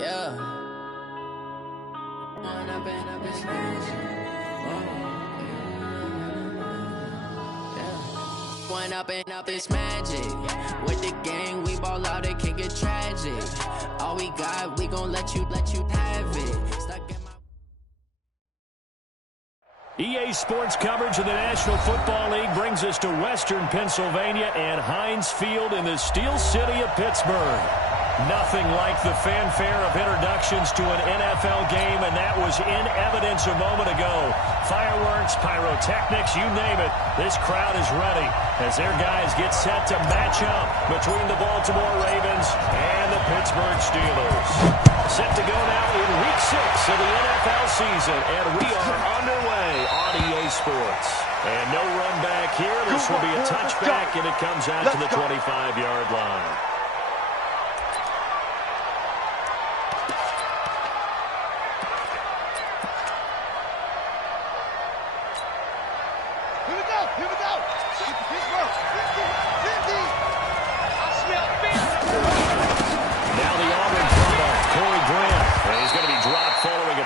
Yeah. When I've been up, it's magic. Yeah. When I've been up, it's magic. With the gang, we ball out, it can get tragic. All we got, we gon' let you have it. Stuck in my EA Sports coverage of the National Football League brings us to Western Pennsylvania and Heinz Field in the Steel City of Pittsburgh. Nothing like the fanfare of introductions to an NFL game, and that was in evidence a moment ago. Fireworks, pyrotechnics, you name it. This crowd is ready as their guys get set to match up between the Baltimore Ravens and the Pittsburgh Steelers. Set to go now in Week 6 of the NFL season, and we are underway on EA Sports. And no run back here. This will be a touchback, and it comes out to the 25-yard line.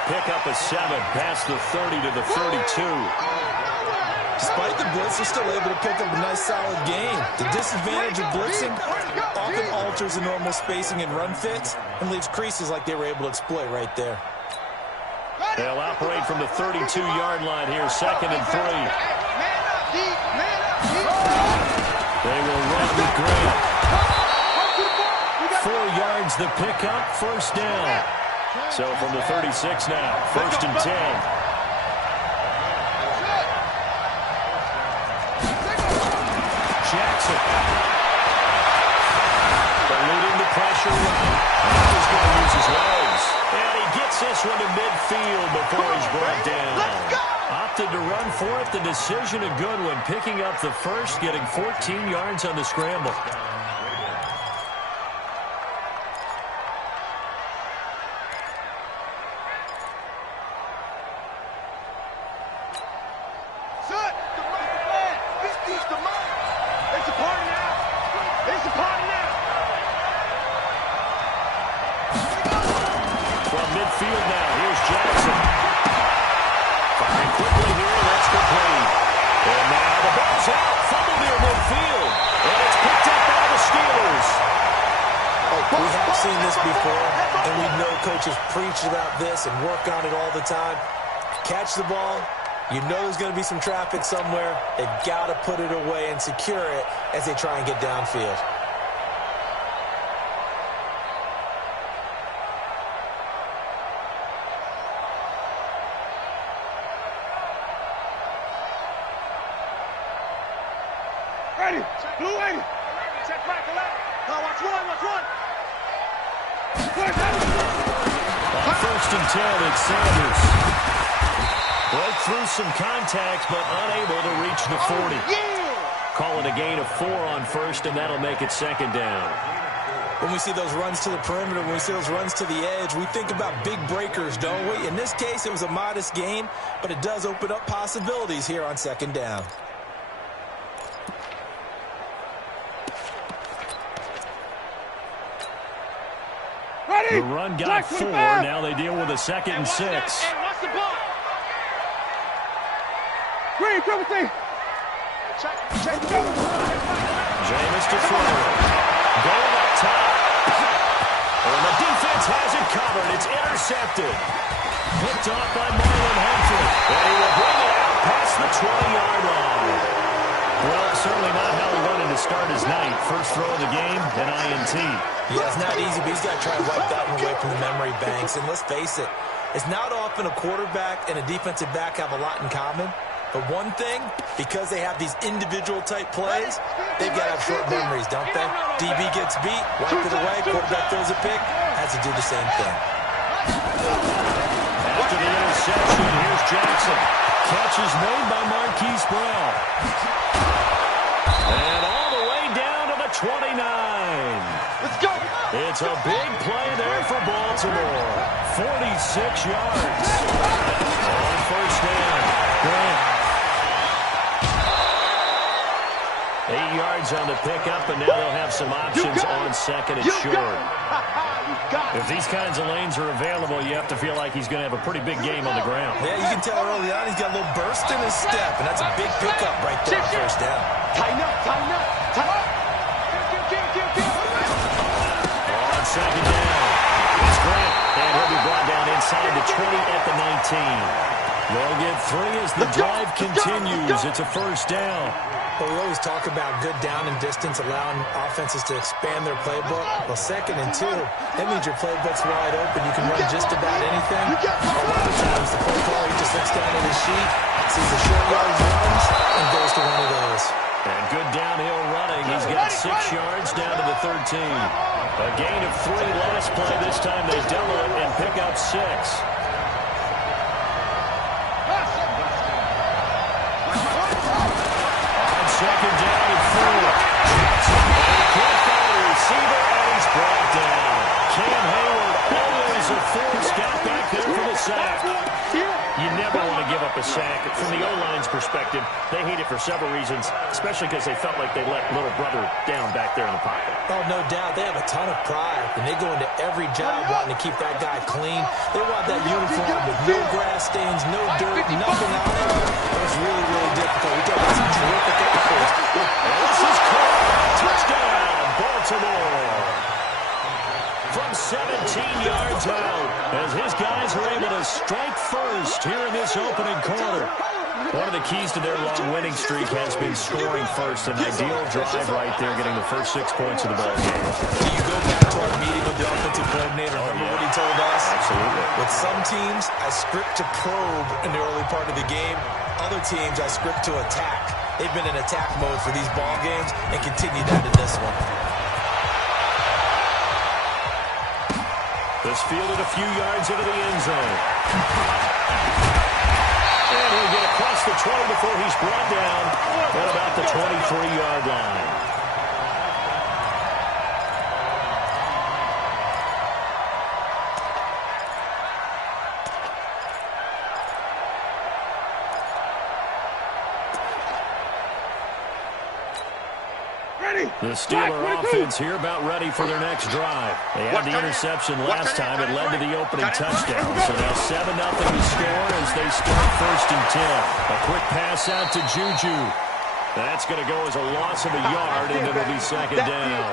Pickup a 7 past the 30 to the 32. Despite the blitz, they're still able to pick up a nice solid gain. The disadvantage of blitzing often alters the normal spacing and run fits and leaves creases like they were able to exploit right there. They'll operate from the 32-yard line here, 2nd and 3. They will run with Grant. 4 yards the pickup, 1st down. So from the 36 now, 1st and 10. Jackson. Eluding the pressure right. He's going to use his legs. And he gets this one to midfield before he's brought down. Opted to run for it. The decision a good one. Picking up the first, getting 14 yards on the scramble. About this and work on it all the time. Catch the ball, you know there's going to be some traffic somewhere. They've got to put it away and secure it as they try and get downfield. Ready, blue 80. Check back 11. Now watch one. On 1st and 10, it's Sanders. Broke through some contacts, but unable to reach the 40. Calling a gain of 4 on 1st, and that'll make it 2nd down. When we see those runs to the perimeter, when we see those runs to the edge, we think about big breakers, don't we? In this case, it was a modest gain, but it does open up possibilities here on 2nd down. The run got 4. Now they deal with a 2nd and 6. Watch the ball. Green, triple T. Jameis to throw. Going up top. And the defense has it covered. It's intercepted. Picked off by Marlon Humphrey. And he will bring it out past the 20-yard line. Well, certainly not how he wanted to start his night. First throw of the game, an INT. Yeah, it's not easy, but he's got to try and wipe that one away from the memory banks. And let's face it, it's not often a quarterback and a defensive back have a lot in common. But one thing, because they have these individual-type plays, they've got to have short memories, don't they? DB gets beat, wipe it away, quarterback throws a pick, has to do the same thing. After the interception, here's Jackson. Catch is made by Marquise Brown. And all the way down to the 29. Let's go. It's a big play there for Baltimore. 46 yards. On 1st down. Grant. 8 yards on the pickup, and now they'll have some options on 2nd and short. If these kinds of lanes are available, you have to feel like he's going to have a pretty big game on the ground. Yeah, you can tell early on he's got a little burst in his step, and that's a big pickup right there on first down. Tighten up, tighten up, tighten up. On second down, it's Grant, and he'll be brought down inside the 20 at the 19. They'll get 3 as the drive continues. It's a first down. Well, we always talk about good down and distance, allowing offenses to expand their playbook. Well, 2nd and 2, that means your playbook's wide open. You can run just about anything. A lot of times, the play caller just looks down at his sheet, sees the short yardage runs, and goes to one of those. And good downhill running. He's got 6 yards down to the 13. A gain of 3 last play. This time they double it and pick up 6. Second down and 4. Jackson can't find a receiver, and he's brought down. Cam Hayward, always a force, got back there for the sack. You never want to give up a sack. From the O-line's perspective, they hate it for several reasons, especially because they felt like they let little brother down back there in the pocket. Oh, no doubt. They have a ton of pride, and they go into every job wanting to keep that guy clean. They want that uniform with no grass stains, no dirt, nothing on it. It's really, really difficult. We talk about some terrific efforts. And this is caught. Touchdown, Baltimore. From 17 yards out, as his guys are able to strike first here in this opening quarter. One of the keys to their long winning streak has been scoring first. An ideal drive right there, getting the first 6 points of the ball game. Do you go back to our meeting with the offensive coordinator? Remember what he told us? Absolutely. With some teams, I script to probe in the early part of the game. Other teams, I script to attack. They've been in attack mode for these ball games and continue that in this one. This fielded a few yards into the end zone. And he'll get across the 20 before he's brought down at about the 23-yard line. The Steeler offense here about ready for their next drive. They had the interception last time. It led to the opening touchdown. So now 7-0 to score as they start 1st and 10. A quick pass out to Juju. That's going to go as a loss of a yard, and it'll be 2nd down.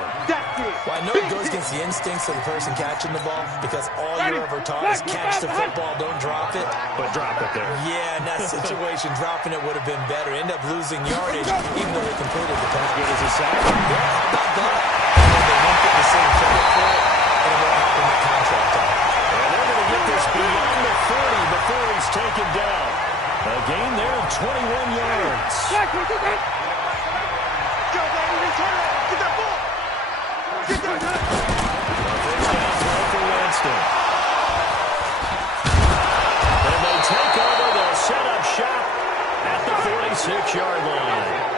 Well, I know it goes against the instincts of the person catching the ball because all you're ever taught is catch the football, don't drop it. But drop it there. Yeah, in that situation, dropping it would have been better. End up losing yardage, even though they completed the pass. Good as a sack. Yeah, how about that? And they won't get the same credit for it, and it won't happen that contract time. And they're going to get this beyond the 40 before he's taken down. A gain there of 21 yards. Get that ball! Get that ball! First down throw for Winston. And they take over. They'll set up shop at the 46-yard line.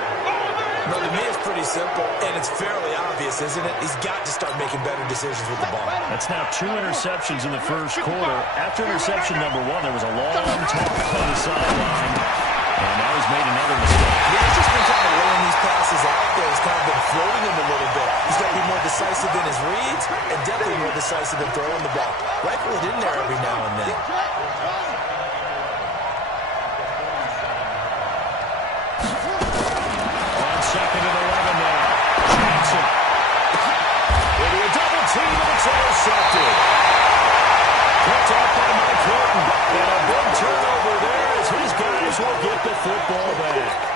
Well, to me, it's pretty simple, and it's fairly obvious, isn't it? He's got to start making better decisions with the ball. That's now 2 interceptions in the first quarter. After interception number 1, there was a long talk on the sideline, and now he's made another mistake. Yeah, he's just been kind of laying these passes out there. He's kind of been floating them a little bit. He's got to be more decisive in his reads and definitely more decisive in throwing the ball. Rifle it in there every now and then. On 2nd and 11 now. Jackson. Into a double team, and it's intercepted. Picked up by Mike Hilton. And a big turnover there as his guys will get the football back.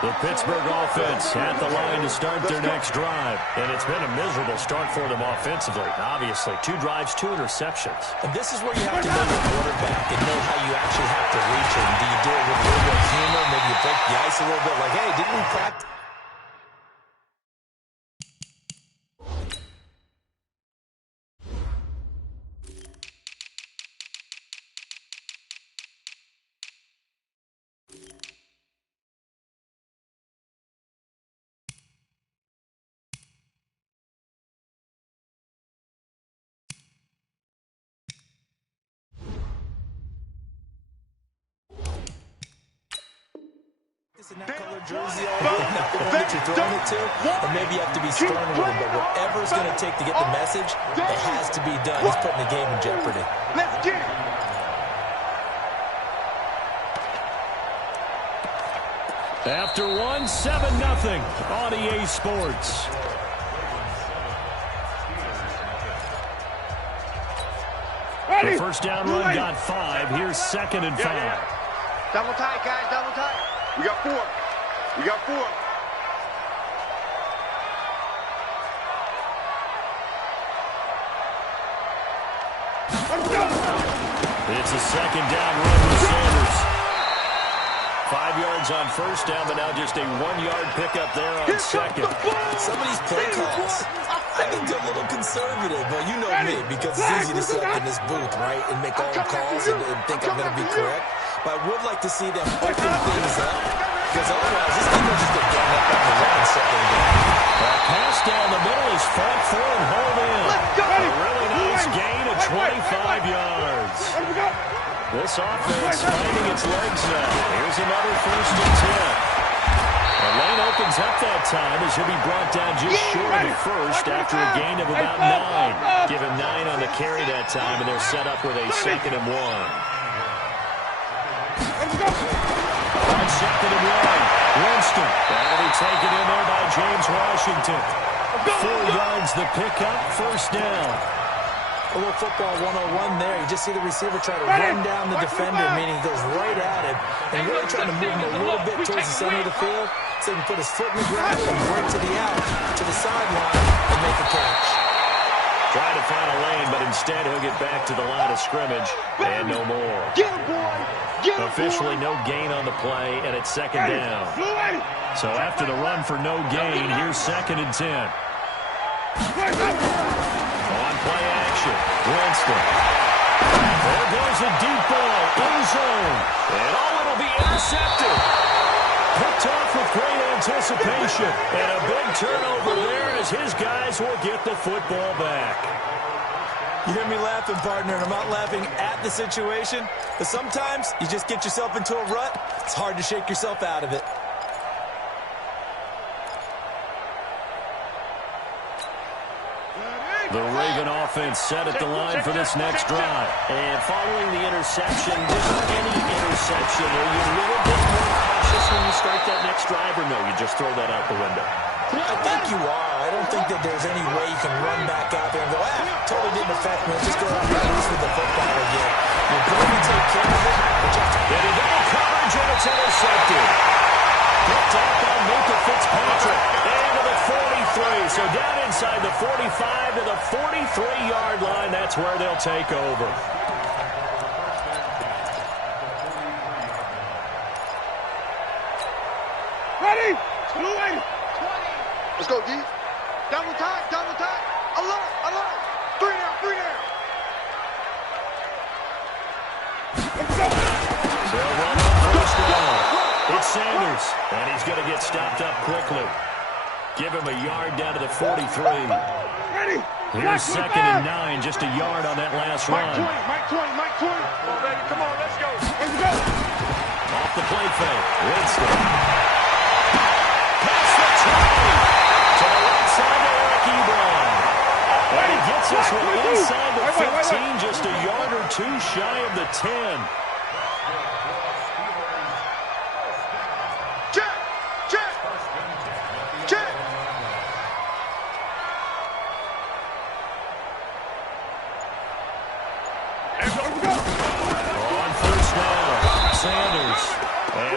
The Pittsburgh offense at the line to start their next drive. And it's been a miserable start for them offensively. Obviously, 2 drives, 2 interceptions. And this is where you have to know your quarterback and know how you actually have to reach him. Do you do it with a little bit of humor? Maybe you break the ice a little bit like, hey, didn't we practice? in that color jersey all day, not the one that you're throwing it to, or maybe you have to be stern with him, but whatever it's going to take to get the message, it has to be done. He's putting the game in jeopardy. Let's get it. After one, 7-0 on EA Sports. The first down run got 5. Here's 2nd and 5. Double tight, guys, double tight. We got 4. We got 4. It's a 2nd down run with Sanders. 5 yards on first down, but now just a 1-yard pickup there on 2nd. Some of these play calls, I think they're a little conservative, but you know me, because it's easy to sit up in this booth, right, and make all the calls and think I'm going to be correct. But I would like to see them open things up, because otherwise this thing will just get done up on the run and second down. That pass down the middle is fought for and hauled in. A really nice gain of 25 yards. This offense finding its legs now. Here's another 1st and 10. The lane opens up that time as he'll be brought down just short of the first after a gain of about 9. Given 9 on the carry that time, and they're set up with a 2nd and 1. On 2nd and 1, Winston. That'll be taken in there by James Washington. 4 yards the pickup, 1st down. A little football 101 there. You just see the receiver try to run down the defender, meaning he goes right at him, and really trying to move him a little bit towards the center of the field so he can put his foot in the ground and right to the out, to the sideline, and make a catch. Trying to find a lane, but instead he'll get back to the line of scrimmage, and no more. Officially no gain on the play, and it's 2nd down. So after the run for no gain, here's 2nd and 10. On play action, Winston. There goes a deep ball, in zone. And it'll be intercepted. Picked off with great anticipation. And a big turnover there as his guys will get the football back. You hear me laughing, partner, and I'm not laughing at the situation, but sometimes you just get yourself into a rut. It's hard to shake yourself out of it. The Raven offense set at the line for this next drive. And following the interception, just any interception, are you a little bit more cautious when you start that next drive, or no, you just throw that out the window? I think you are. I don't think that there's any way you can run back out there and go, totally didn't affect me. Let's just go out and loose with the football again. You're going to take care of it, but you have to get a double coverage, and it's intercepted. Picked off by Minka Fitzpatrick. And to the 43. So down inside the 45 to the 43-yard line. That's where they'll take over. Ready? Blue 80. 20. Let's go, D. Double time, double time. Alert, alert. 3 down, 3 down. Let's go. So they'll run on first down. It's Sanders, and he's going to get stopped up quickly. Give him a yard down to the 43. Ready? Here's 2nd and 9, just a yard on that last run. Mike 20. Come on, baby, come on, let's go. Let's go. Off the play fake, Winston. Pass the 20 to the right side to Eric Ebron. And he gets us from inside the 15, just a yard or 2 shy of the 10.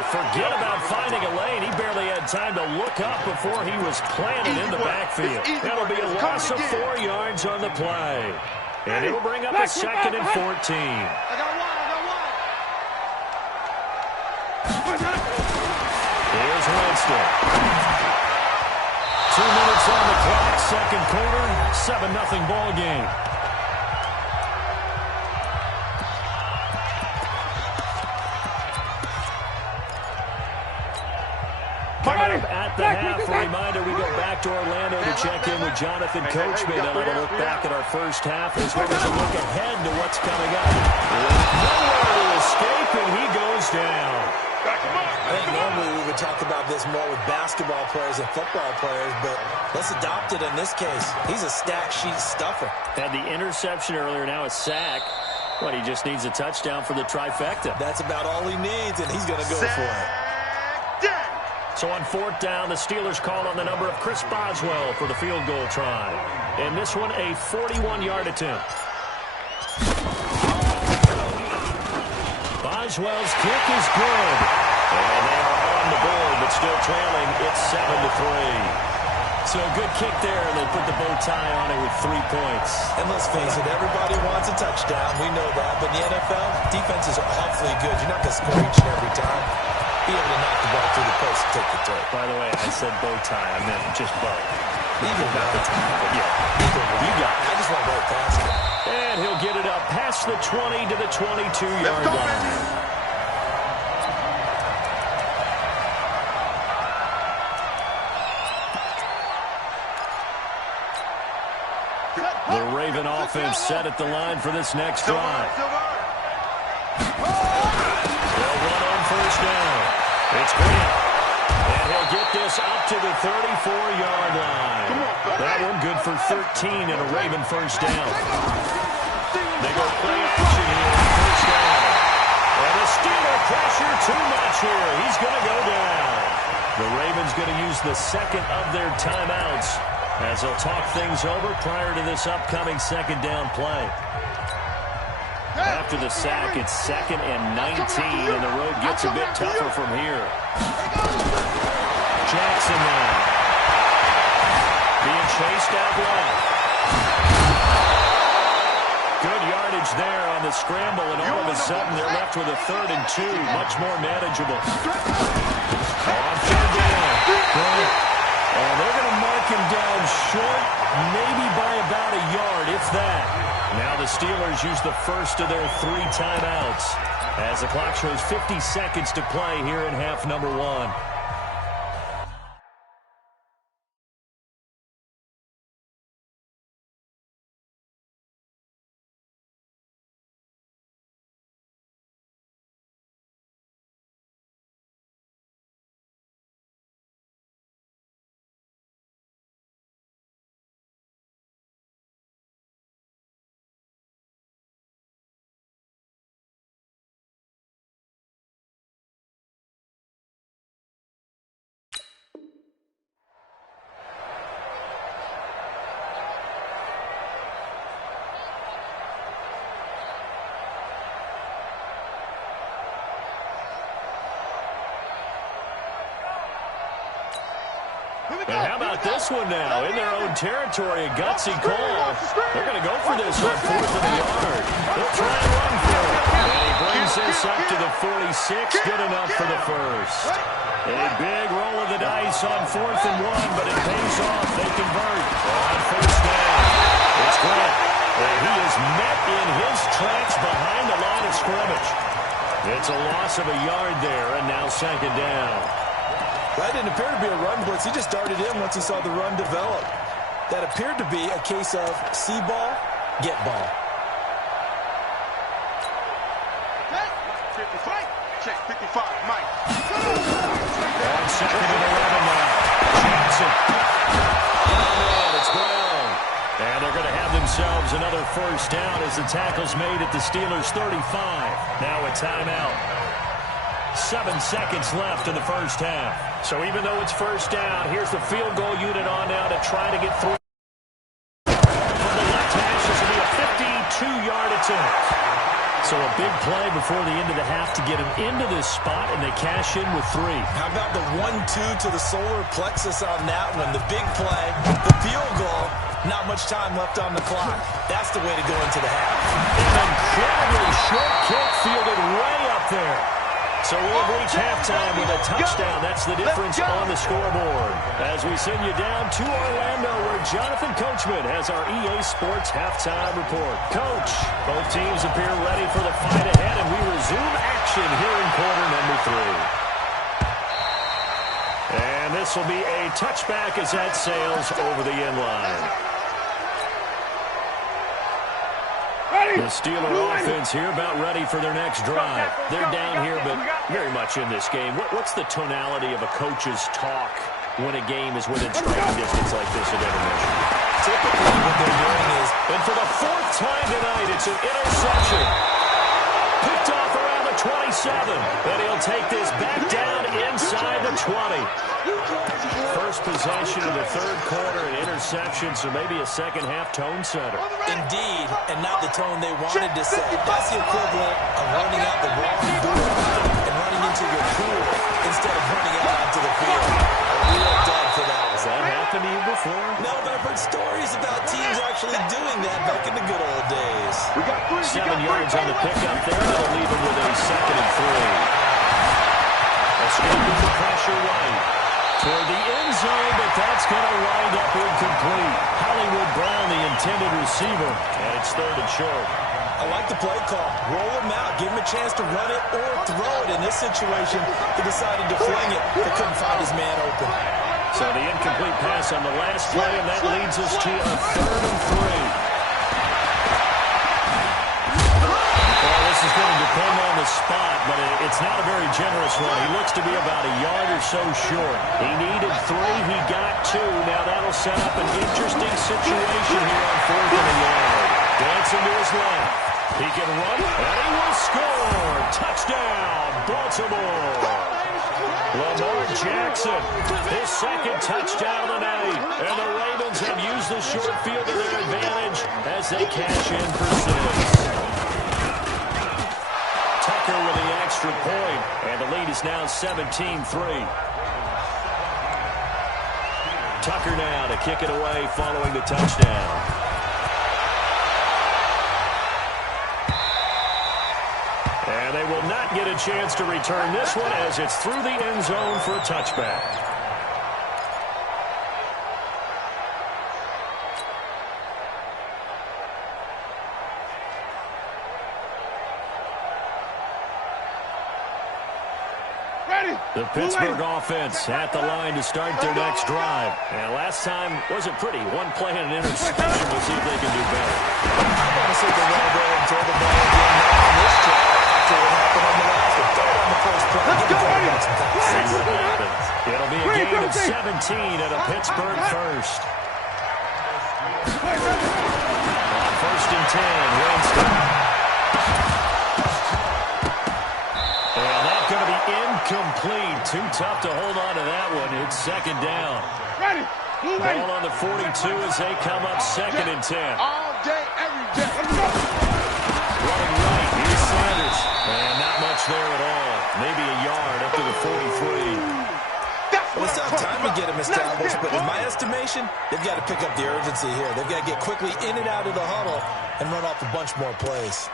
Forget about finding a lane. He barely had time to look up before he was planted in the backfield. That'll be a loss of 4 yards on the play. And it'll bring up a 2nd and 14. I got one. Here's Winston. 2 minutes on the clock, 2nd quarter, 7-0 ball game. At the half, a reminder, we go back to Orlando to check in with Jonathan Coachman. And we'll look back at our first half as well as a look ahead to what's coming up. With nowhere to escape, and he goes down. Back him up. I think normally we would talk about this more with basketball players and football players, but let's adopt it in this case. He's a stack sheet stuffer. Had the interception earlier, now a sack. But he just needs a touchdown for the trifecta. That's about all he needs, and he's going to go for it. So on fourth down, the Steelers call on the number of Chris Boswell for the field goal try. And this one, a 41-yard attempt. Boswell's kick is good. And they are on the board, but still trailing. It's 7-3. So a good kick there, and they put the bow tie on it with 3 points. And let's face it, everybody wants a touchdown. We know that. But in the NFL, defenses are awfully good. You're not going to score each and every time. Be able to knock the ball through the post and take the throw. By the way, I said bow tie. I meant just bow. Either Not the tie, but yeah. Either way. You got it. I just want to go past it. And he'll get it up past the 20 to the 22-yard line. The Raven offense set at the line for this next drive. They'll run on first down. It's Grant. And he'll get this up to the 34-yard line. That one good for 13 and a Raven first down. They go play action here on first down. And the Steeler pressure too much here. He's going to go down. The Ravens going to use the second of their timeouts as they'll talk things over prior to this upcoming second down play. After the sack, it's 2nd and 19, and the road gets a bit tougher from here. Jackson now. Being chased out left. Good yardage there on the scramble, and all of a sudden they're left with a 3rd and 2, much more manageable. On 3rd down. And they're going to mark him down short, maybe by about a yard, if that. Now the Steelers use the first of their 3 timeouts as the clock shows 50 seconds to play here in half number 1. And how about this one now? In their own territory, a gutsy call. They're going to go for this on 4th and a yard. They'll try and run for it. And he brings this up to the 46. Good enough for the first. A big roll of the dice on 4th and 1, but it pays off. They convert on first down. It's Grant. And he is met in his tracks behind the line of scrimmage. It's a loss of a yard there, and now 2nd down. That didn't appear to be a run blitz. He just darted in once he saw the run develop. That appeared to be a case of see ball, get ball. Check 55, Mike. On 2nd and 11 now. Jackson. And it's ground. And they're going to have themselves another first down as the tackle's made at the Steelers' 35. Now a timeout. 7 seconds left in the first half. So even though it's first down, here's the field goal unit on now to try to get through. From the left hash, this will be a 52-yard attempt. So a big play before the end of the half to get him into this spot, and they cash in with 3. How about the 1-2 to the solar plexus on that one? The big play, the field goal, not much time left on the clock. That's the way to go into the half. An incredibly short kick fielded way up there. So we have reached halftime with a touchdown. That's the difference on the scoreboard. As we send you down to Orlando, where Jonathan Coachman has our EA Sports halftime report. Coach, both teams appear ready for the fight ahead, and we resume action here in quarter number 3. And this will be a touchback as that sails over the end line. The The Steeler offense here about ready for their next drive. They're down here, but very much in this game. What's the tonality of a coach's talk when a game is within striking distance like this at intermission? Typically what they're doing is, and for the fourth time tonight, it's an interception. Picked off around the 27, and he'll take this back down inside the 20. First possession of the third quarter, an interception, so maybe a second-half tone setter. indeed, and not the tone they wanted to set. That's the equivalent of running out the wrong door and running into your pool instead of running out onto the field. A real dud for that one. Has that happened to you before? No, but I've heard stories about teams actually doing that back in the good old days. 7 yards on the pickup there. That'll leave him with a 2nd and 3. Escaping the pressure right toward the end zone, but that's going to wind up incomplete. Hollywood Brown, the intended receiver, and it's 3rd and short. I like the play call. Roll him out. Give him a chance to run it or throw it. In this situation, he decided to fling it, but couldn't find his man open. So the incomplete pass on the last play, and that leads us to a 3rd and 3. Well, this is going to depend on the spot, but it's not a very generous run. He looks to be about a yard or so short. He needed 3. He got 2. Now that'll set up an interesting situation here on 4th and a yard. Dancing to his left. He can run, and he will score. Touchdown, Baltimore. Lamar Jackson, his 2nd touchdown of the night. And the Ravens have used the short field to their advantage as they cash in for 6. Tucker with the extra point, and the lead is now 17-3. Tucker now to kick it away following the touchdown. And they will not get a chance to return this one as it's through the end zone for a touchback. The Pittsburgh offense at the line to start their next drive. And last time wasn't pretty. One play and an interception. We'll see if they can do better. I want to see if they want to go ahead and throw the ball again now on this drive after what happened on the last one. Throw it on the first play. Let's go, Eddie. See what happens. It'll be a gain of 17 at a Pittsburgh first. On 1st and 10, Winston. And that's going to be incomplete. Too tough to hold on to that one. It's 2nd down. Ball on the 42 as they come up 2nd and 10. All day, every day. Let's go. Running right, here's Sanders. And not much there at all. Maybe a yard up to the 43. Well, it's not time to get him established, but in my estimation, they've got to pick up the urgency here. They've got to get quickly in and out of the huddle and run off a bunch more plays.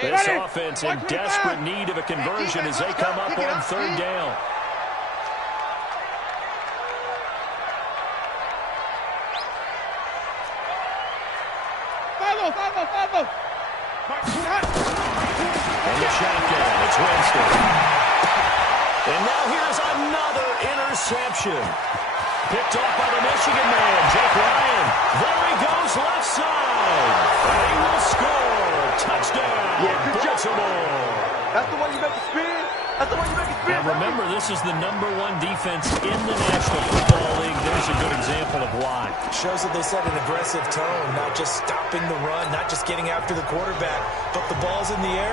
This offense in desperate need of a conversion as they come up on 3rd down. And the shotgun, it's Winston. And now here's another interception. Picked off by the Michigan man, Jake Ryan. There he goes, left side. And he will score. Touchdown, Baltimore. That's the one you make it spin. That's the one you make it spin. And remember, this is the #1 defense in the National Football League. There's a good example of why. Shows that they set an aggressive tone, not just stopping the run, not just getting after the quarterback, but the ball's in the air.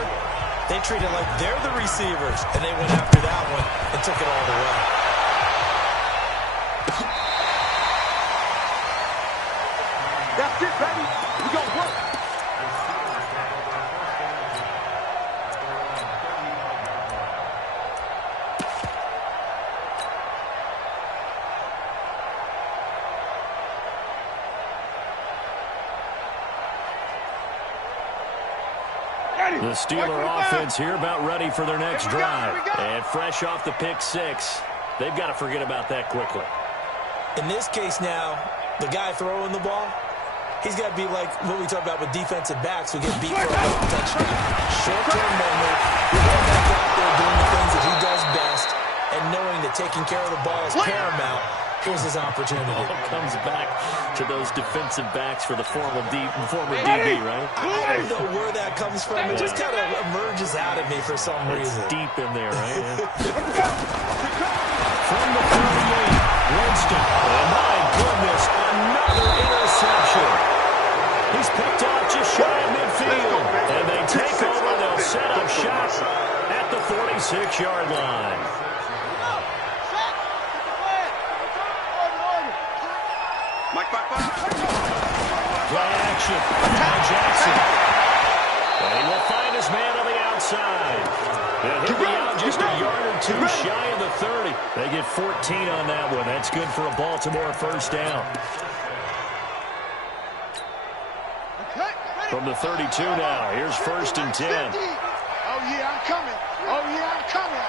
They treat it like they're the receivers, and they went after that one and took it all the way. That's it, baby. We gonna work. The Steeler offense here about ready for their next drive. And fresh off the pick 6, they've got to forget about that quickly. In this case now, the guy throwing the ball, he's got to be like what we talked about with defensive backs who get beat for a touchdown. Short-term memory, get back out there doing the things that he does best, and knowing that taking care of the ball is paramount. Here's his opportunity. All comes back to those defensive backs for the former DB, right? I don't know where that comes from. It just kind of emerges out of me for some reason. It's deep in there, right? From the 38, Winston. Oh, my goodness, another interception. He's picked off just shy of midfield. And they take over. They'll set up shop at the 46-yard line. Play action. Now Jackson. And he will find his man on the outside. And he'll be out just a yard or two shy of the 30. They get 14 on that one. That's good for a Baltimore first down. From the 32 now, here's 1st and 10. Oh, yeah, I'm coming. Oh, yeah, I'm coming.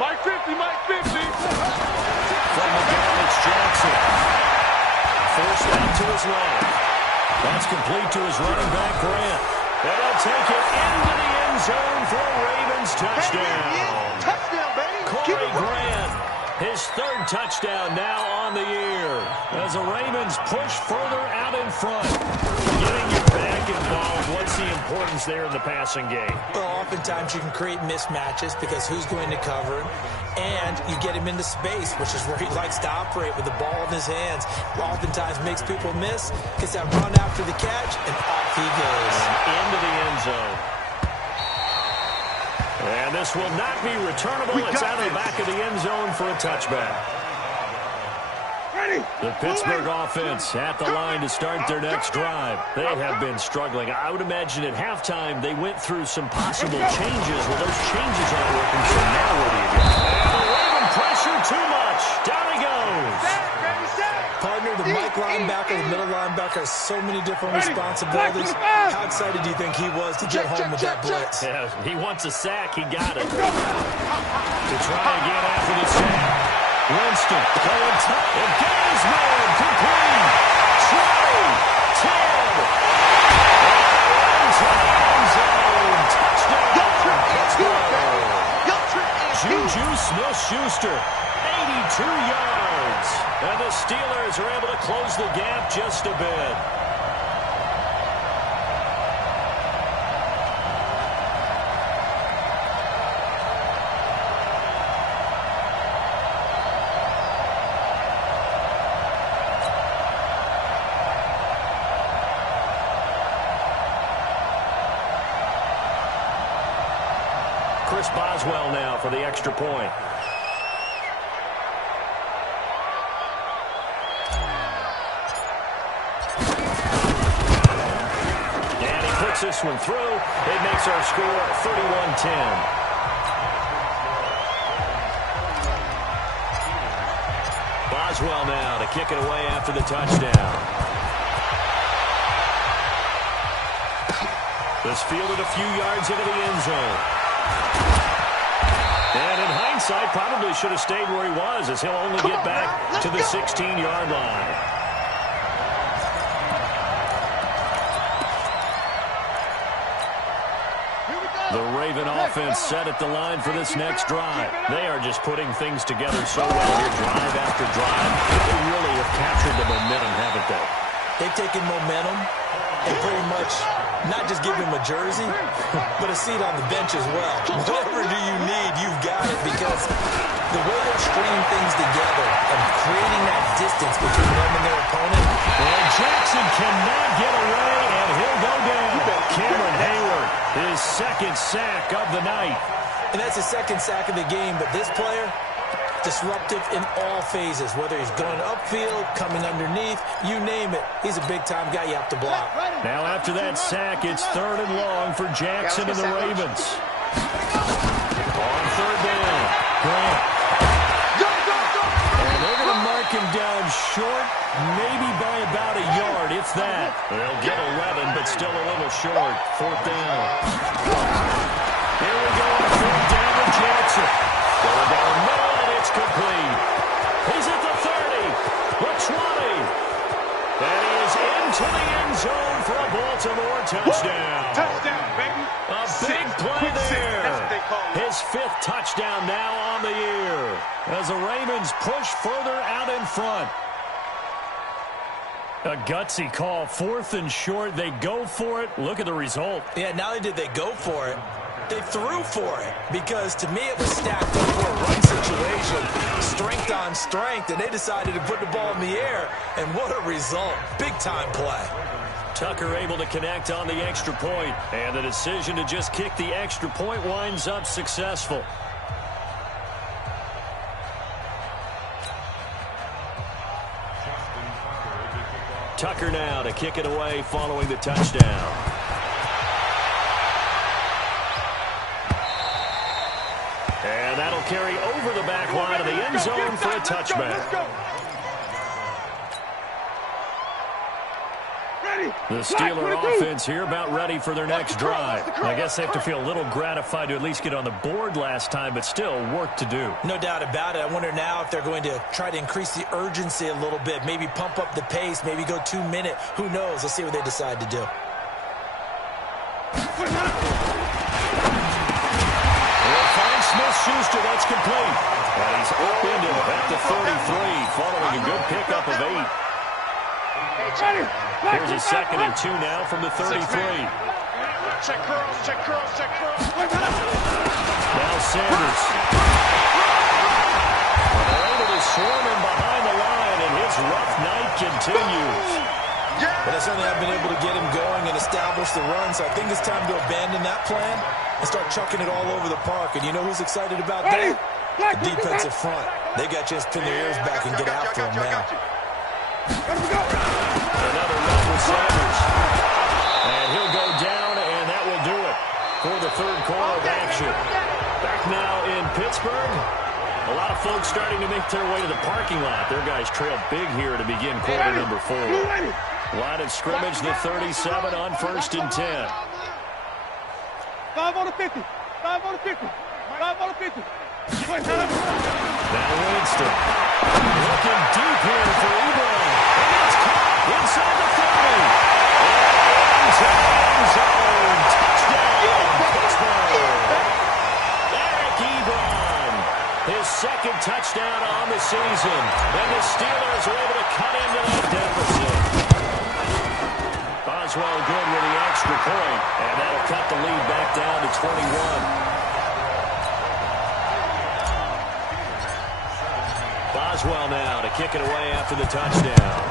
Mike 50, Mike 50. From the gun, it's Jackson. Forced out to his left. That's complete to his running back, Grant. And he'll take it into the end zone for a Ravens touchdown. Touchdown, baby. Corey Grant, his 3rd touchdown now on the year. As the Ravens push further out in front. Getting your back involved, what's the importance there in the passing game? Well, oftentimes you can create mismatches because who's going to cover him, and you get him into space, which is where he likes to operate with the ball in his hands. Oftentimes makes people miss, gets that run after the catch, and off he goes. Into the end zone. And this will not be returnable. It's out of the back of the end zone for a touchback. The Pittsburgh offense at the line to start their next drive. They have been struggling. I would imagine at halftime they went through some possible changes. Well, those changes aren't working, so now what do you do? And the Raven pressure too much. Down he goes. Partner, the Mike linebacker, the middle linebacker has so many different responsibilities. How excited do you think he was to get home with that blitz? Yeah, he wants a sack. He got it. To try again after the sack. Winston going tight. And get his man complete. 20, 10. Into the end zone. Touchdown. Juju Smith-Schuster, 82 yards. And the Steelers are able to close the gap just a bit. Chris Boswell now for the extra point. And he puts this one through. It makes our score 31-10. Boswell now to kick it away after the touchdown. This fielded a few yards into the end zone. And in hindsight, probably should have stayed where he was, as he'll only get back to the 16-yard line. The Raven offense set at the line for this next drive. They are just putting things together so well here, drive after drive. They really have captured the momentum, haven't they? They've taken momentum and pretty much not just give him a jersey, but a seat on the bench as well. Whatever do you need, you've got it, because the way they're stringing things together and creating that distance between them and their opponent. And Jackson cannot get away, and he'll go down. Cameron Hayward, his 2nd sack of the night. And that's his 2nd sack of the game, but this player, disruptive in all phases, whether he's going upfield, coming underneath, you name it. He's a big-time guy you have to block. Now after that sack, it's 3rd and long for Jackson and the Ravens. On 3rd down, Grant. And they're going to mark him down short, maybe by about a yard, if that. They'll get 11, but still a little short. 4th down. Here we go on 4th down with Jackson. Going down the middle. It's complete. He's at the 30, the 20, and he is into the end zone for a Baltimore touchdown. Touchdown, baby. A big play there. His 5th touchdown now on the year. As the Ravens push further out in front. A gutsy call. 4th and short. They go for it. Look at the result. Yeah, not only did they go for it, they threw for it. Because to me it was stacked up for a run situation. Strength on strength. And they decided to put the ball in the air. And what a result. Big time play. Tucker able to connect on the extra point. And the decision to just kick the extra point winds up successful. Tucker now to kick it away following the touchdown. And that'll carry over the back line of the end zone for a touchback. The Steeler offense here about ready for their next drive. I guess they have to feel a little gratified to at least get on the board last time, but still work to do. No doubt about it. I wonder now if they're going to try to increase the urgency a little bit, maybe pump up the pace, maybe go 2-minute. Who knows? Let's see what they decide to do. Smith-Schuster, that's complete. And he's upended at the 33 following a good pickup of 8. Here's a 2nd and 2 now from the 33. Check curls, check curls, check curls. Now Sanders. They're able to swarm him behind the line, and his rough night continues. But they certainly have been able to get him going and establish the run, so I think it's time to abandon that plan and start chucking it all over the park. And you know who's excited about that? The defensive front. They got a chance to pin their ears back and get after him now. Another run with Sanders. And he'll go down, and that will do it for the 3rd quarter of action. Back now in Pittsburgh. A lot of folks starting to make their way to the parking lot. Their guys trail big here to begin quarter number 4. Line of scrimmage, the 37 on 1st and 10. 5 on the 50. 5 on the 50. 5 on the 50. Now Winston. Looking deep here for Ebron. And it's caught inside the 30. End zone. Touchdown, Pittsburgh. Eric Ebron. His 2nd touchdown on the season. And the Steelers are able to cut into that deficit. Boswell good with the extra point, and that'll cut the lead back down to 21. Boswell now to kick it away after the touchdown.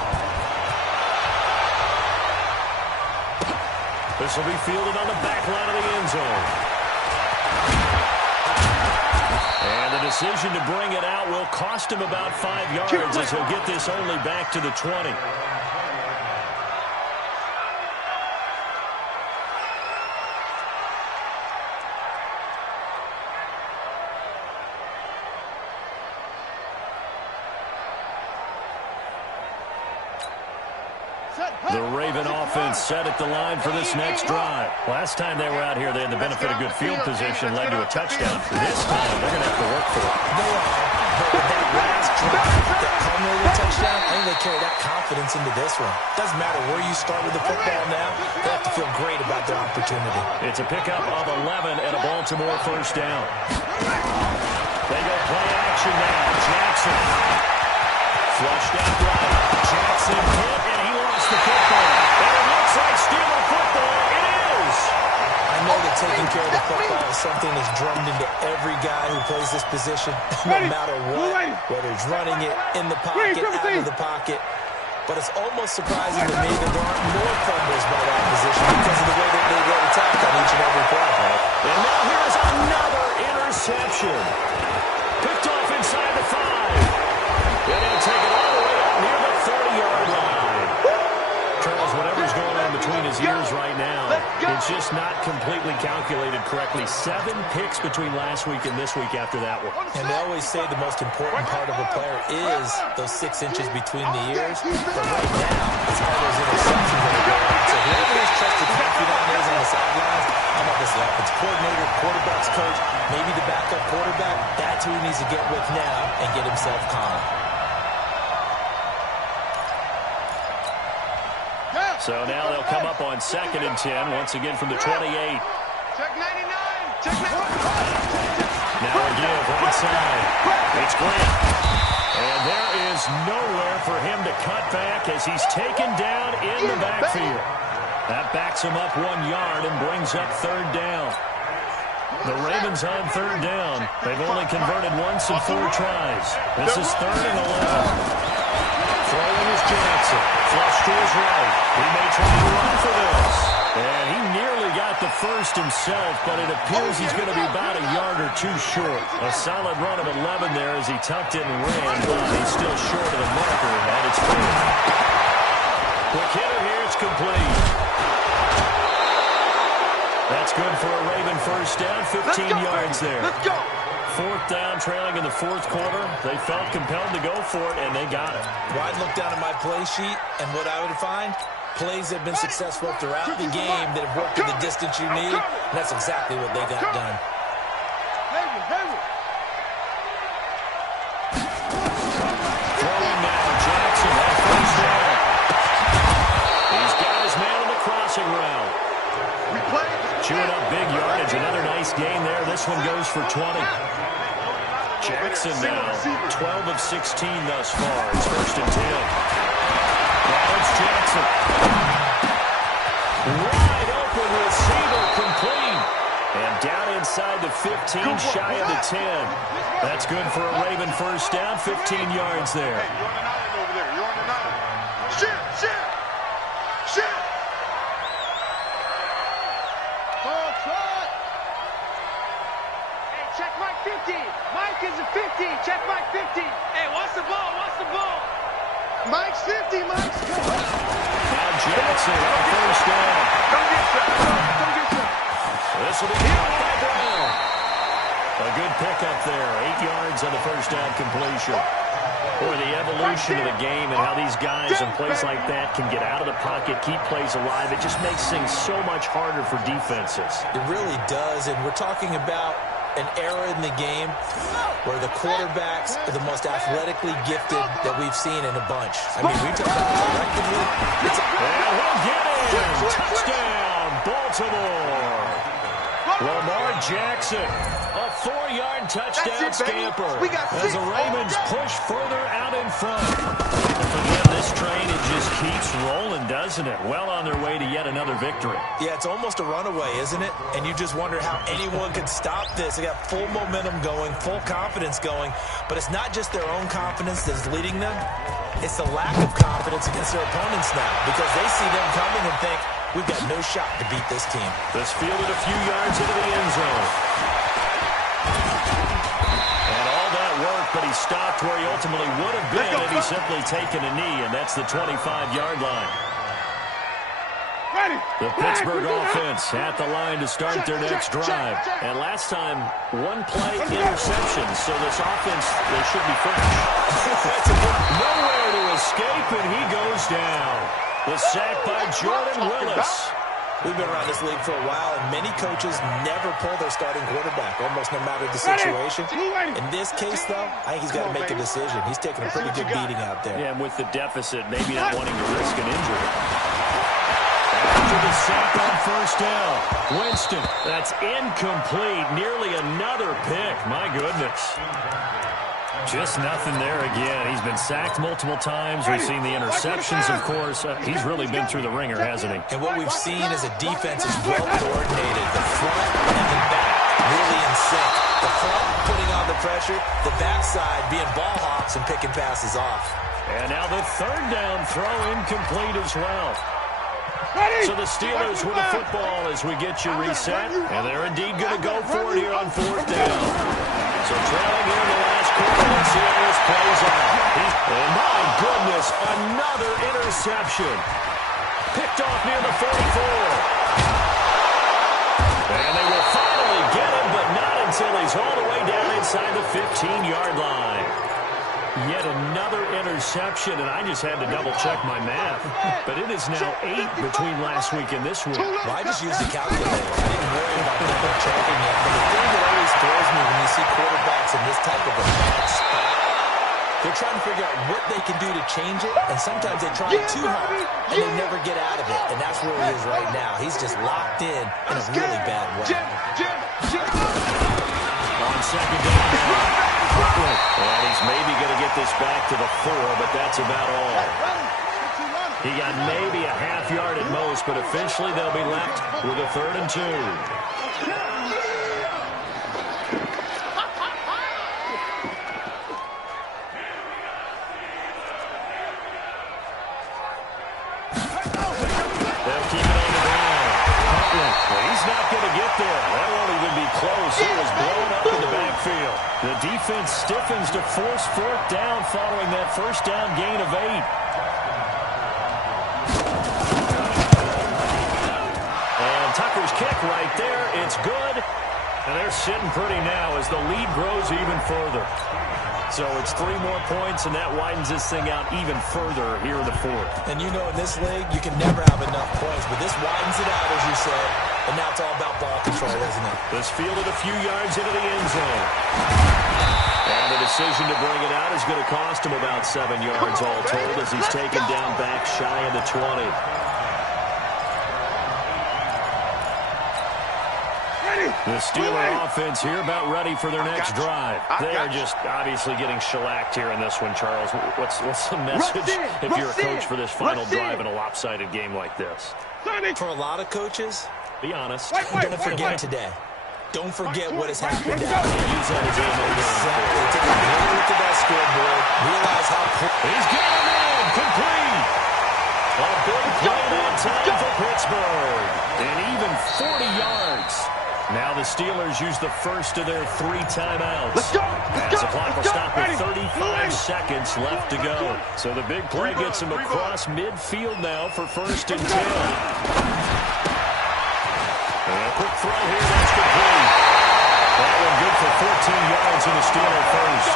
This will be fielded on the back line of the end zone. And the decision to bring it out will cost him about 5 yards as he'll get this only back to the 20. The Raven offense set at the line for this next drive. Last time they were out here, they had the benefit of good field position, led to a touchdown. This time, they're going to have to work for it. But that last drive, that culminated touchdown, I think they carry that confidence into this one. Doesn't matter where you start with the football now, they have to feel great about their opportunity. It's a pickup of 11 and a Baltimore 1st down. They go play action now. Jackson. Flushed out right. Jackson hit, and he lost the football. And it looks like Steeler football. It is. I know that taking care of the football is something that's drummed into every guy who plays this position, no matter what, whether he's running it, in the pocket, out of the pocket. But it's almost surprising to me that there aren't more fumbles by that position because of the way that they get attacked on each and every play. And now here's another interception. Picked off inside the 5. They're going to take it all the way out near the 30-yard line. Charles, whatever's going on between his ears right now, it's just not completely calculated correctly. 7 picks between last week and this week after that one. And they always say the most important part of a player is those 6 inches between the ears. But right now, it's all those interceptions that are going on. So whoever his trusted confidant is on the sidelines, I know this is the offensive coordinator, quarterback's coach, maybe the backup quarterback, that's who he needs to get with now and get himself calm. So now they'll come up on 2nd and 10, once again from the 28. Check 99. Check 99. Now a give right side. It's Grant. And there is nowhere for him to cut back as he's taken down in the backfield. That backs him up 1 yard and brings up third down. The Ravens on third down. They've only converted once in 4 tries. This is 3rd and 11. Throwing is Jackson. Flush to his right. He may try to run for this. And he nearly got the first himself, but it appears he's going to be about a yard or 2 short. A solid run of 11 there as he tucked in and ran, but he's still short of the marker at its point. Quick hitter here. It's complete. That's good for a Raven first down. 15 yards there. Let's go. 4th down, trailing in the 4th quarter. They felt compelled to go for it, and they got it. Well, I'd look down at my play sheet, and what I would find, plays that have been successful throughout the game that have worked to the distance you need, and that's exactly what they got done. Throwing now, Jackson on first down. He's got his man on the crossing route. Chewing up big yardage. Another nice gain there. This one goes for 20. Jackson now, 12 of 16 thus far. It's 1st and 10. Now it's Jackson. Wide open receiver complete. And down inside the 15, shy of the 10. That's good for a Raven first down. 15 yards there. Hey, you're on the 9 over there. You're on the 9. Shit. Check Mike 50. Mike is a 50. Check Mike 50. Hey, what's the ball? Mike's 50, Mike's go. Now Jackson on first down. Come get shot. This will be caught by Brown. A good pickup there. 8 yards on the first down completion. Boy, the evolution of the game and how these guys in plays like that can get out of the pocket, keep plays alive, it just makes things so much harder for defenses. It really does, and we're talking about an era in the game where the quarterbacks are the most athletically gifted that we've seen in a bunch. I mean, we talk about collectively. And he'll get in. Touchdown, Baltimore. Lamar Jackson, a 4-yard touchdown scamper as the Ravens push further out in front. For them, this train, it just keeps rolling, doesn't it? Well on their way to yet another victory. Yeah, it's almost a runaway, isn't it? And you just wonder how anyone could stop this. They got full momentum going, full confidence going, but it's not just their own confidence that's leading them. It's the lack of confidence against their opponents now because they see them coming and think, we've got no shot to beat this team. This fielded a few yards into the end zone. And all that work, but he stopped where he ultimately would have been had he simply taken a knee, and that's the 25-yard line. The Pittsburgh offense at the line to start their next drive. And last time, 1 play interception, so this offense, they should be fresh. Nowhere to escape, and he goes down. The sack by Jordan Willis. We've been around this league for a while, and many coaches never pull their starting quarterback, almost no matter the situation. In this case, though, I think he's got to make a decision. He's taking a pretty good beating out there. Yeah, and with the deficit, maybe not wanting to risk an injury. After the sack on first down, Winston, that's incomplete. Nearly another pick. My goodness. Just nothing there again. He's been sacked multiple times. We've seen the interceptions, of course. He's really been through the ringer, hasn't he? And what we've seen is a defense is well-coordinated. The front and the back really in sync. The front putting on the pressure, the backside being ball hawks and picking passes off. And now the 3rd down throw incomplete as well. So the Steelers with the football as we get you reset. And they're indeed going to go for it here on 4th down. So trailing here in the last quarter, let's see how this plays out. And my goodness, another interception. Picked off near the 44. And they will finally get him, but not until he's all the way down inside the 15-yard line. Yet another interception, and I just had to double-check my math. But it is now 8 between last week and this week. Well, I just used the calculator. I didn't worry about double-checking it. But the thing that always throws me when you see quarterbacks in this type of a bad spot, they're trying to figure out what they can do to change it, and sometimes they try too hard, and they never get out of it. And that's where he is right now. He's just locked in a really bad way. On 2nd down. Copley. And he's maybe going to get this back to the 4, but that's about all. He got maybe a half yard at most, but officially they'll be left with a 3rd and 2. They'll keep it on the ground. Well, he's not going to get there. That won't even be close. It was blown up in the backfield. The defense stiffens to force 4th down following that 1st down gain of 8. And Tucker's kick right there. It's good. And they're sitting pretty now as the lead grows even further. So it's 3 more points, and that widens this thing out even further here in the 4th. And you know in this league, you can never have enough points, but this widens it out, as you said. And now it's all about ball control, isn't it? This fielded a few yards into the end zone. And the decision to bring it out is going to cost him about 7 yards all told as he's taken down back shy of the 20. The Steeler offense here about ready for their next drive. They are just obviously getting shellacked here in this one, Charles. What's the message if you're a coach for this final drive in a lopsided game like this? For a lot of coaches, be honest. Don't forget today. Don't forget what has happened now. Use that as ammo. Exactly. Take a look at that scoreboard. Realize how... He's got him in. Complete. A big play that time for Pittsburgh. And even 40 yards. Now the Steelers use the first of their 3 timeouts. As the clock will stop with 35 seconds left to go. So the big play gets him across midfield now for 1st and 10. And a quick throw here, that's complete. That one good for 14 yards in the Steeler first.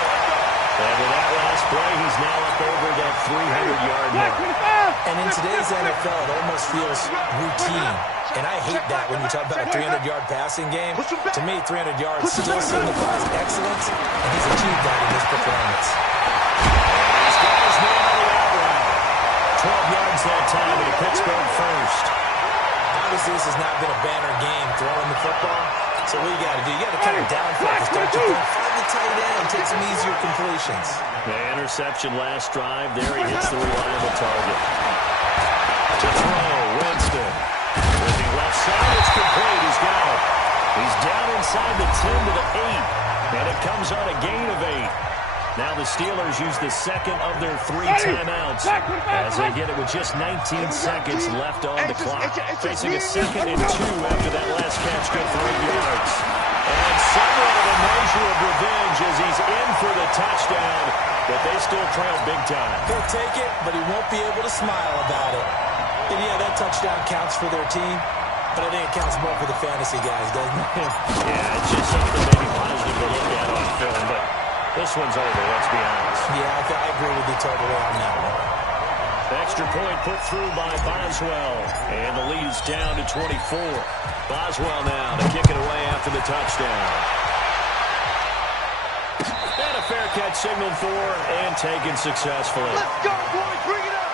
And with that last play, he's now up over that 300-yard mark. And in today's NFL, it almost feels routine. And I hate that when you talk about a 300-yard passing game. To me, 300 yards still signifies excellence, and he's achieved that in this performance. These guys now on the outright. 12 yards that time with a Pittsburgh first. Obviously, this has not been a banner game throwing the football. So what you got to do? You got to kind of down focus, don't you think? Find the tight end, take some easier completions. The interception last drive. There he hits the reliable target. To throw, Winston. With the left side, it's complete. He's got it. He's down inside the 10 to the 8. And it comes on a gain of 8. Now the Steelers use the second of their 3 timeouts as they get it with just 19 seconds left on the clock. Facing a 2nd and 2 after that last catch, good for 8 yards. And somewhat of a measure of revenge as he's in for the touchdown, but they still trail big time. He'll take it, but he won't be able to smile about it. And yeah, that touchdown counts for their team, but I think it counts more for the fantasy guys, doesn't it? Yeah, it's just something maybe positive to look at on film, but this one's over, let's be honest. Yeah, I agree with you totally on that one. Extra point put through by Boswell, and the lead is down to 24. Boswell now to kick it away after the touchdown. And a fair catch signaled for and taken successfully. Let's go, boys, bring it up!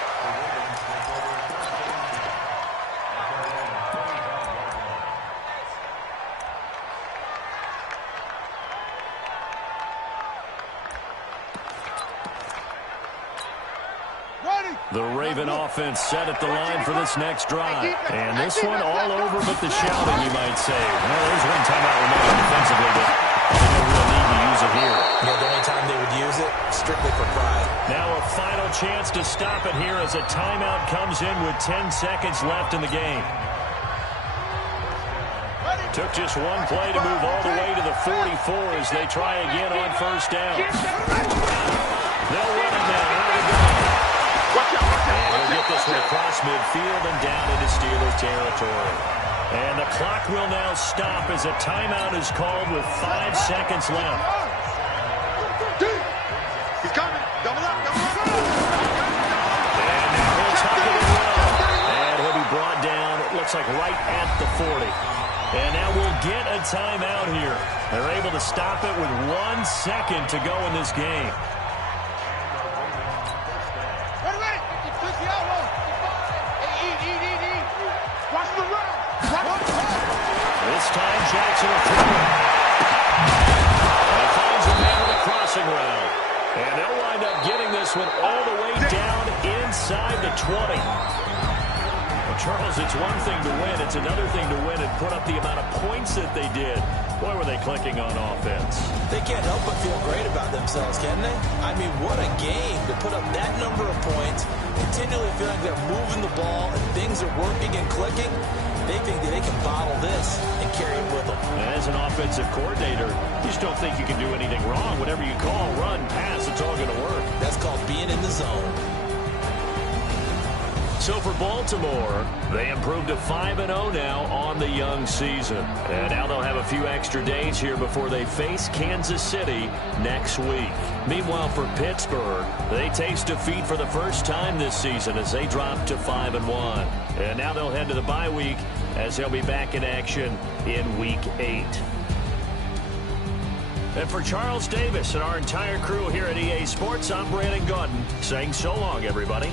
The Raven offense set at the line for this next drive. And this one all over but the shouting, you might say. Well, there's one timeout remaining defensively, but there's no real need to use it here. Yeah, the only time they would use it, strictly for pride. Now a final chance to stop it here as a timeout comes in with 10 seconds left in the game. Took just one play to move all the way to the 44 as they try again on 1st down. They'll run it now. Here we go. And he'll get this one across midfield and down into Steelers territory. And the clock will now stop as a timeout is called with 5 seconds left. He's coming. Double up, double up. And now he'll tuck it in well. And he'll be brought down, it looks like right at the 40. And now we'll get a timeout here. They're able to stop it with 1 second to go in this game. This time Jackson will throw it. And he finds a man with a crossing route. this one all the way down inside the 20. Well, Charles, it's one thing to win. It's another thing to win and put up the amount of points that they did. Boy, were they clicking on offense. They can't help but feel great about themselves, can they? I mean, what a game to put up that number of points, continually feeling they're moving the ball and things are working and clicking. They think that they can bottle this and carry it with them. As an offensive coordinator, you just don't think you can do anything wrong. Whatever you call, run, pass, it's all going to work. That's called being in the zone. So for Baltimore, they improved to 5-0 now on the young season. And now they'll have a few extra days here before they face Kansas City next week. Meanwhile, for Pittsburgh, they taste defeat for the first time this season as they drop to 5-1. And now they'll head to the bye week as they'll be back in action in Week 8. And for Charles Davis and our entire crew here at EA Sports, I'm Brandon Gaudin saying so long, everybody.